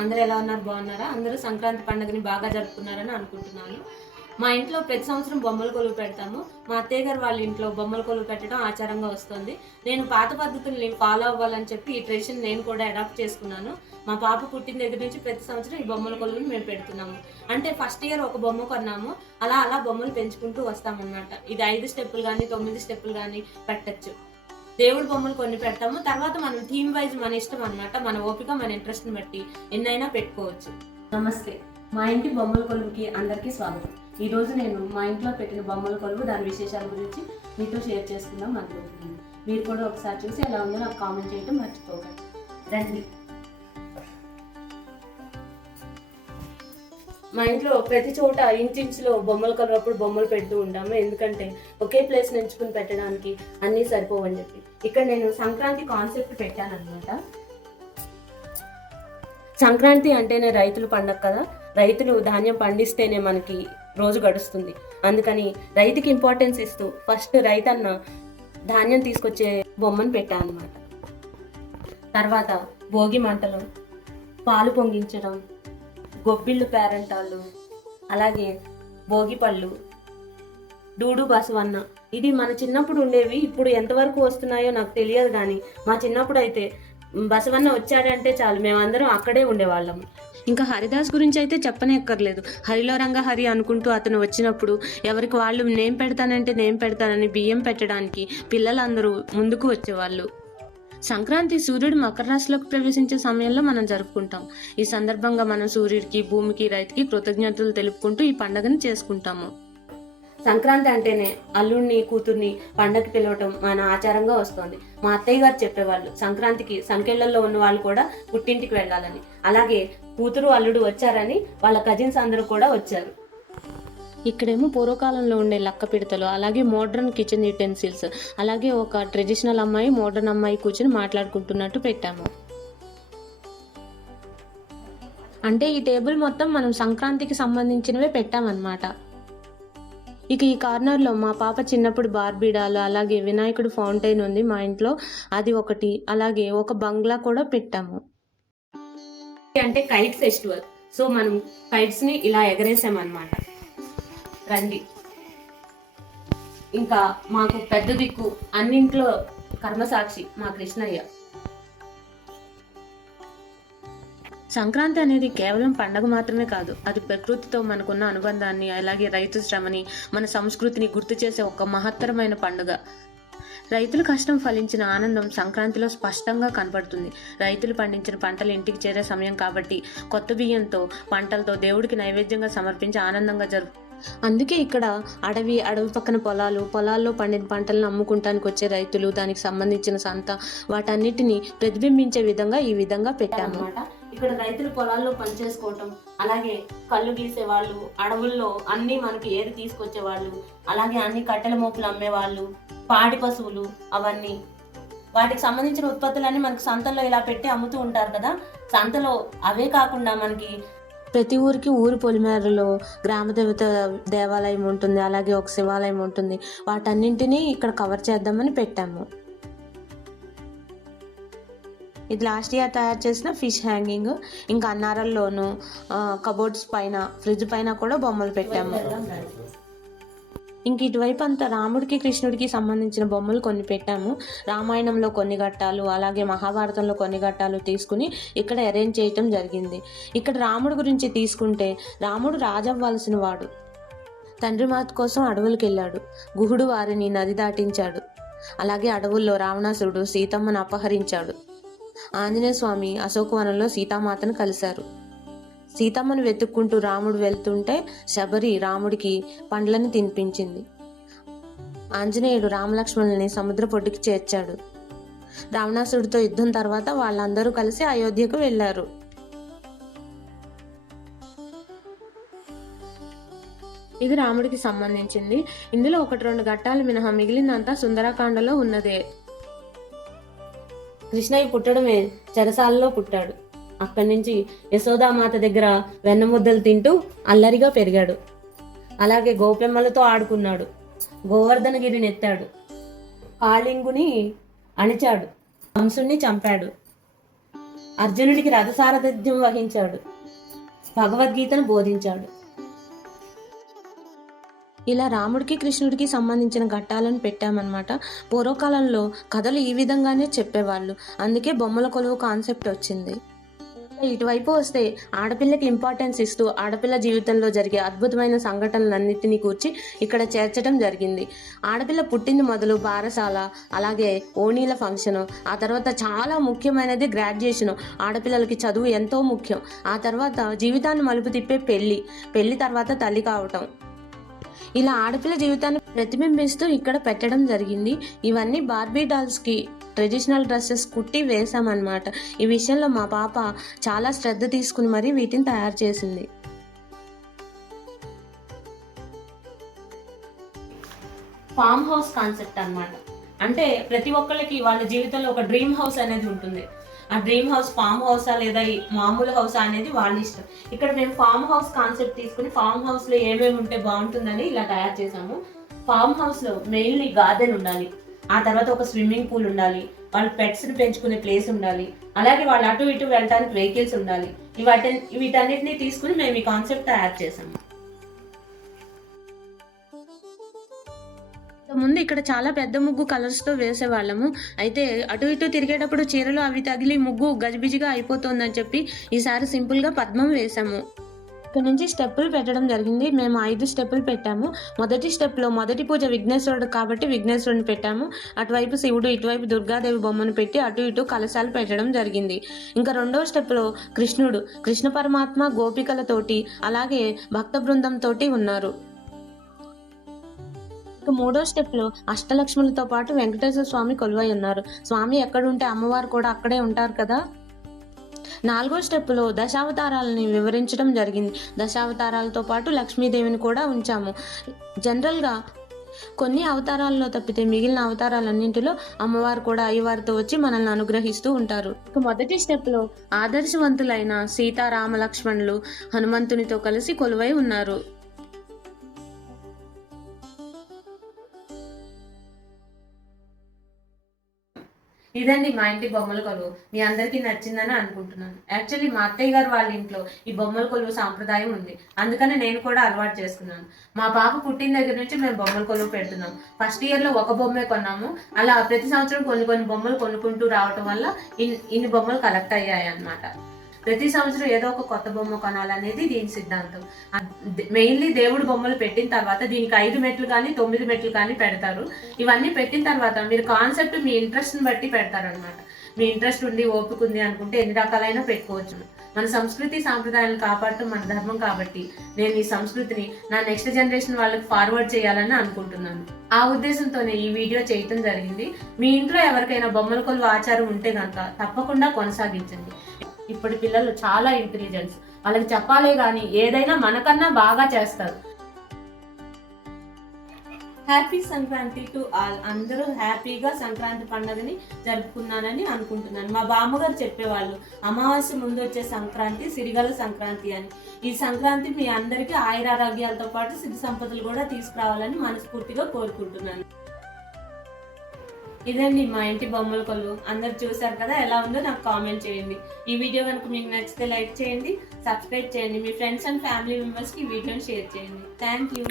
అందరూ ఎలా ఉన్నారు? బాగున్నారా? అందరూ సంక్రాంతి పండుగని బాగా జరుపుకున్నారని అనుకుంటున్నాను. మా ఇంట్లో ప్రతి సంవత్సరం బొమ్మల కొలువు పెడతాము. మా అత్తయ్య గారు వాళ్ళ ఇంట్లో బొమ్మల కొలువు పెట్టడం ఆచారంగా వస్తుంది. నేను పాత పద్ధతుల్ని ఫాలో అవ్వాలని చెప్పి ఈ ట్రెడిషన్ నేను కూడా అడాప్ట్ చేసుకున్నాను. మా పాప పుట్టిన దగ్గర నుంచి ప్రతి సంవత్సరం ఈ బొమ్మల కొలువుని మేము పెడుతున్నాము. అంటే ఫస్ట్ ఇయర్ ఒక బొమ్మ కొన్నాము, అలా బొమ్మలు పెంచుకుంటూ వస్తామన్నమాట. ఇది 5 స్టెప్పులు కానీ 9 స్టెప్పులు కానీ పెట్టచ్చు. దేవుడి బొమ్మలు కొన్ని పెడతాము. తర్వాత మనం థీమ్ వైజ్ మన ఇష్టం అనమాట. మన ఓపిక, మన ఇంట్రెస్ట్ని బట్టి ఎన్నైనా పెట్టుకోవచ్చు. నమస్తే, మా ఇంటి బొమ్మల కొలువుకి అందరికీ స్వాగతం. ఈరోజు నేను మా ఇంట్లో పెట్టిన బొమ్మల కొలువు దాని విశేషాల గురించి మీతో షేర్ చేసుకుందాం అనుకుంటున్నాను. మీరు కూడా ఒకసారి చూసి ఎలా ఉందో నాకు కామెంట్ చేయడం మర్చిపోకండి. రండి. మా ఇంట్లో ప్రతి చోట ఇంచులో బొమ్మలు కొలువప్పుడు బొమ్మలు పెడుతూ ఉంటాము. ఎందుకంటే ఒకే ప్లేస్ ఎంచుకుని పెట్టడానికి అన్నీ సరిపోవని చెప్పి ఇక్కడ నేను సంక్రాంతి కాన్సెప్ట్ పెట్టాను అనమాట. సంక్రాంతి అంటేనే రైతుల పండగ కదా. రైతులు ధాన్యం పండిస్తేనే మనకి రోజు గడుస్తుంది. అందుకని రైతుకి ఇంపార్టెన్స్ ఇస్తూ ఫస్ట్ రైతన్న ధాన్యం తీసుకొచ్చే బొమ్మను పెట్టాను అనమాట. తర్వాత భోగి మంటలు, పాలు పొంగించడం, గొబ్బిళ్ళు పేరంటాళ్ళు, అలాగే భోగి పళ్ళు, డూడు బసవన్న. ఇది మన చిన్నప్పుడు ఉండేవి. ఇప్పుడు ఎంతవరకు వస్తున్నాయో నాకు తెలియదు, కానీ మా చిన్నప్పుడు అయితే బసవన్న వచ్చాడంటే చాలు మేమందరం అక్కడే ఉండేవాళ్ళము. ఇంకా హరిదాస్ గురించి అయితే చెప్పనే ఎక్కర్లేదు. హరిలో రంగ హరి అనుకుంటూ అతను వచ్చినప్పుడు ఎవరికి వాళ్ళు నేను పెడతానని బియ్యం పెట్టడానికి పిల్లలందరూ ముందుకు వచ్చేవాళ్ళు. సంక్రాంతి సూర్యుడు మకర రాశిలోకి ప్రవేశించే సమయంలో మనం జరుపుకుంటాం. ఈ సందర్భంగా మనం సూర్యుడికి, భూమికి, రైతుకి కృతజ్ఞతలు తెలుపుకుంటూ ఈ పండుగను చేసుకుంటాము. సంక్రాంతి అంటేనే అల్లుడిని, కూతుర్ని పండగకి పిలవటం మన ఆచారంగా వస్తుంది. మా అత్తయ్య గారు చెప్పేవాళ్ళు సంక్రాంతికి సంకెళ్లలో ఉన్న వాళ్ళు కూడా పుట్టింటికి వెళ్ళాలని. అలాగే కూతురు అల్లుడు వచ్చారని వాళ్ళ కజిన్స్ అందరూ కూడా వచ్చారు. ఇక్కడేమో పూర్వకాలంలో ఉండే లక్క పిడతలు, అలాగే మోడ్రన్ కిచెన్ యూటెన్సిల్స్, అలాగే ఒక ట్రెడిషనల్ అమ్మాయి, మోడ్రన్ అమ్మాయి కూర్చొని మాట్లాడుకుంటున్నట్టు పెట్టాము. అంటే ఈ టేబుల్ మొత్తం మనం సంక్రాంతికి సంబంధించినవే పెట్టామన్నమాట. ఇక ఈ కార్నర్లో మా పాప చిన్నప్పుడు బార్బీడాలు, అలాగే వినాయకుడు ఫౌంటైన్ ఉంది మా ఇంట్లో, అది ఒకటి, అలాగే ఒక బంగ్లా కూడా పెట్టాము. అంటే కైట్ ఫెస్టివల్. సో మనం కైట్స్ ని ఇలా ఎగరేసామన్నమాట. రండి. ఇంకా మాకు పెద్ద దిక్కు, అన్నింట్లో కర్మసాక్షి మా కృష్ణయ్య. సంక్రాంతి అనేది కేవలం పండగ మాత్రమే కాదు, అది ప్రకృతితో మనకున్న అనుబంధాన్ని, అలాగే రైతు శ్రమని, మన సంస్కృతిని గుర్తు చేసే ఒక మహత్తరమైన పండుగ. రైతుల కష్టం ఫలించిన ఆనందం సంక్రాంతిలో స్పష్టంగా కనపడుతుంది. రైతులు పండించిన పంటలు ఇంటికి చేరే సమయం కాబట్టి కొత్త బియ్యంతో, పంటలతో దేవుడికి నైవేద్యంగా సమర్పించి ఆనందంగా అందుకే ఇక్కడ అడవి పక్కన పొలాల్లో పండిన పంటలను అమ్ముకుంటానికి వచ్చే రైతులు, దానికి సంబంధించిన సంత, వాటన్నిటిని ప్రతిబింబించే విధంగా ఈ విధంగా పెట్టాము. ఇక్కడ రైతులు పొలాల్లో పనిచేసుకోవటం, అలాగే కళ్ళు గీసే వాళ్ళు, అడవుల్లో అన్ని మనకి ఏరి తీసుకొచ్చే వాళ్ళు, అలాగే అన్ని కట్టెల మోపులు అమ్మేవాళ్ళు, పాడి పశువులు, అవన్నీ వాటికి సంబంధించిన ఉత్పత్తులన్నీ మనకి సంతల్లో ఇలా పెట్టి అమ్ముతూ ఉంటారు కదా. సంతలో అవే కాకుండా మనకి ప్రతి ఊరికి ఊరు పొలిమేరలో గ్రామదేవత దేవాలయం ఉంటుంది, అలాగే ఒక శివాలయం ఉంటుంది. వాటన్నింటినీ ఇక్కడ కవర్ చేద్దామని పెట్టాము. ఇది లాస్ట్ ఇయర్ తయారు చేసిన ఫిష్ హ్యాంగింగ్. ఇంకా అన్నారల్లోనూ కబోర్డ్స్ పైన, ఫ్రిడ్జ్ పైన కూడా బొమ్మలు పెట్టాము. ఇంక ఇటువైపు అంతా రాముడికి, కృష్ణుడికి సంబంధించిన బొమ్మలు కొన్ని పెట్టాము. రామాయణంలో కొన్ని ఘట్టాలు, అలాగే మహాభారతంలో కొన్ని ఘట్టాలు తీసుకుని ఇక్కడ అరేంజ్ చేయటం జరిగింది. ఇక్కడ రాముడి గురించి తీసుకుంటే, రాముడు రాజవ్వాల్సిన వాడు. తండ్రి మాట కోసం అడవులకు వెళ్ళాడు. గుహుడు వారిని నది దాటించాడు. అలాగే అడవుల్లో రావణాసురుడు సీతమ్మను అపహరించాడు. ఆంజనేయ స్వామి అశోకవనంలో సీతామాతను కలిశారు. సీతమ్మను వెతుక్కుంటూ రాముడు వెళ్తుంటే శబరి రాముడికి పండ్లను తినిపించింది. ఆంజనేయుడు రామలక్ష్మణుల్ని సముద్ర పొడ్డుకి చేర్చాడు. రావణాసుడితో యుద్ధం తర్వాత వాళ్ళందరూ కలిసి అయోధ్యకు వెళ్లారు. ఇది రాముడికి సంబంధించింది. ఇందులో 1-2 ఘట్టాలు మినహా మిగిలినంతా సుందరకాండలో ఉన్నదే. కృష్ణయ్య పుట్టడమే చెరసాలలో పుట్టాడు. అక్కడి నుంచి యశోదామాత దగ్గర వెన్నముద్దలు తింటూ అల్లరిగా పెరిగాడు. అలాగే గోపెమ్మలతో ఆడుకున్నాడు. గోవర్ధనగిరిని ఎత్తాడు. కాళింగుని అణిచాడు. కంసుణ్ణి చంపాడు. అర్జునుడికి రథసారథ్యం వహించాడు, భగవద్గీతను బోధించాడు. ఇలా రాముడికి కృష్ణుడికి సంబంధించిన ఘట్టాలను పెట్టామన్నమాట. పూర్వకాలంలో కథలు ఈ విధంగానే చెప్పేవాళ్ళు, అందుకే బొమ్మల కొలువు కాన్సెప్ట్ వచ్చింది. ఇటువైపు వస్తే ఆడపిల్లకి ఇంపార్టెన్స్ ఇస్తూ ఆడపిల్ల జీవితంలో జరిగే అద్భుతమైన సంఘటనలన్నింటినీ కూర్చి ఇక్కడ చేర్చడం జరిగింది. ఆడపిల్ల పుట్టింది మొదలు బారసాల, అలాగే ఓణీల ఫంక్షను, ఆ తర్వాత చాలా ముఖ్యమైనది గ్రాడ్యుయేషను. ఆడపిల్లలకి చదువు ఎంతో ముఖ్యం. ఆ తర్వాత జీవితాన్ని మలుపు తిప్పే పెళ్లి తర్వాత తల్లి కావటం, ఇలా ఆడపిల్ల జీవితాన్ని ప్రతిబింబిస్తూ ఇక్కడ పెట్టడం జరిగింది. ఇవన్నీ బార్బీ డాల్స్కి ట్రెడిషనల్ డ్రెస్సెస్ కుట్టి వేసామన్నమాట. ఈ విషయంలో మా పాప చాలా శ్రద్ధ తీసుకుని మరీ వీటిని తయారు చేసింది. ఫామ్ హౌస్ కాన్సెప్ట్ అన్నమాట. అంటే ప్రతి ఒక్కళ్ళకి వాళ్ళ జీవితంలో ఒక డ్రీమ్ హౌస్ అనేది ఉంటుంది. ఆ డ్రీమ్ హౌస్ ఫామ్ హౌసా లేదా మామూలు హౌసా అనేది వాళ్ళ ఇష్టం. ఇక్కడ మేము ఫామ్ హౌస్ కాన్సెప్ట్ తీసుకుని ఫామ్ హౌస్లో ఏమేమి ఉంటే బాగుంటుందని ఇలా తయారు చేసాము. ఫామ్ హౌస్లో మెయిన్లీ గార్డెన్ ఉండాలి, ఆ తర్వాత ఒక స్విమ్మింగ్ పూల్ ఉండాలి, వాళ్ళు పెట్స్ని పెంచుకునే ప్లేస్ ఉండాలి, అలాగే వాళ్ళు అటు ఇటు వెళ్ళడానికి వెహికల్స్ ఉండాలి. వీటన్నిటిని తీసుకుని మేము ఈ కాన్సెప్ట్ తయారు చేసాము. ముందు ఇక్కడ చాలా పెద్ద ముగ్గు కలర్స్తో వేసేవాళ్ళము. అయితే అటు ఇటు తిరిగేటప్పుడు చీరలు అవి తగిలి ముగ్గు గజిబిజిగా అయిపోతుందని చెప్పి ఈసారి సింపుల్గా పద్మం వేసాము. ఇక్కడ నుంచి స్టెప్పులు పెట్టడం జరిగింది. మేము 5 స్టెప్పులు పెట్టాము. మొదటి స్టెప్లో మొదటి పూజ విఘ్నేశ్వరుడు కాబట్టి విఘ్నేశ్వరుని పెట్టాము. అటువైపు శివుడు, ఇటువైపు దుర్గాదేవి బొమ్మను పెట్టి అటు ఇటు కలశాలు పెట్టడం జరిగింది. ఇంకా రెండవ స్టెప్లో కృష్ణ పరమాత్మ గోపికలతోటి అలాగే భక్త బృందంతో ఉన్నారు. మూడో స్టెప్ లో అష్టలక్ష్ములతో పాటు వెంకటేశ్వర స్వామి కొలువై ఉన్నారు. స్వామి ఎక్కడుంటే అమ్మవారు కూడా అక్కడే ఉంటారు కదా. 4వ స్టెప్ లో దశావతారాలని వివరించడం జరిగింది. దశావతారాలతో పాటు లక్ష్మీదేవిని కూడా ఉంచాము. జనరల్ గా కొన్ని అవతారాల్లో తప్పితే మిగిలిన అవతారాలన్నింటిలో అమ్మవారు కూడా అయ్యవారితో వచ్చి మనల్ని అనుగ్రహిస్తూ ఉంటారు. మొదటి స్టెప్ లో ఆదర్శవంతులైన సీతారామ లక్ష్మణులు హనుమంతునితో కలిసి కొలువై ఉన్నారు. ఇదండి మా ఇంటి బొమ్మల కొలువు. మీ అందరికీ నచ్చిందని అనుకుంటున్నాను. యాక్చువల్లీ మా అత్తయ్య గారు వాళ్ళ ఇంట్లో ఈ బొమ్మల కొలువు సాంప్రదాయం ఉంది, అందుకని నేను కూడా అలవాటు చేసుకున్నాను. మా పాప పుట్టిన దగ్గర నుంచి మేము బొమ్మల కొలువు పెడుతున్నాం. ఫస్ట్ ఇయర్లో ఒక బొమ్మే కొన్నాము. అలా ప్రతి సంవత్సరం కొన్ని బొమ్మలు కొనుక్కుంటూ రావటం వల్ల ఇన్ని బొమ్మలు కలెక్ట్ అయ్యాయి అన్నమాట. ప్రతి సంవత్సరం ఏదో ఒక కొత్త బొమ్మ కొనాలనేది దీని సిద్ధాంతం. మెయిన్లీ దేవుడు బొమ్మలు పెట్టిన తర్వాత దీనికి 5 మెట్లు కానీ 9 మెట్లు కానీ పెడతారు. ఇవన్నీ పెట్టిన తర్వాత మీరు కాన్సెప్ట్ మీ ఇంట్రెస్ట్ని బట్టి పెడతారు అనమాట. మీ ఇంట్రెస్ట్ ఉండి ఓపిక ఉంది అనుకుంటే ఎన్ని రకాలైనా పెట్టుకోవచ్చు. మన సంస్కృతి సాంప్రదాయాలను కాపాడటం మన ధర్మం కాబట్టి నేను ఈ సంస్కృతిని నా నెక్స్ట్ జనరేషన్ వాళ్ళకి ఫార్వర్డ్ చేయాలని అనుకుంటున్నాను. ఆ ఉద్దేశంతోనే ఈ వీడియో చేయటం జరిగింది. మీ ఇంట్లో ఎవరికైనా బొమ్మల కొలువు ఆచారం ఉంటే కనుక తప్పకుండా కొనసాగించండి. ఇప్పటి పిల్లలు చాలా ఇంటెలిజెన్స్, వాళ్ళకి చెప్పాలే కానీ ఏదైనా మనకన్నా బాగా చేస్తారు. Happy Sankranti to all. అందరూ హ్యాపీగా సంక్రాంతి పండుగని జరుపుకున్నానని అనుకుంటున్నాను. మా బామ్మగారు చెప్పేవాళ్ళు అమావాస్య ముందు వచ్చే సంక్రాంతి సిరిగల సంక్రాంతి అని. ఈ సంక్రాంతి మీ అందరికీ ఆయురారోగ్యాలతో పాటు సిరి సంపదలు కూడా తీసుకురావాలని మనస్ఫూర్తిగా కోరుకుంటున్నాను. ఇదండి మా ఇంటి బొమ్మల కొలువు. అందరు చూసారు కదా, ఎలా ఉందో నాకు కామెంట్ చేయండి. ఈ వీడియో కనుక మీకు నచ్చితే లైక్ చేయండి, సబ్స్క్రైబ్ చేయండి, మీ ఫ్రెండ్స్ అండ్ ఫ్యామిలీ మెంబర్స్కి ఈ వీడియోని షేర్ చేయండి. Thank you.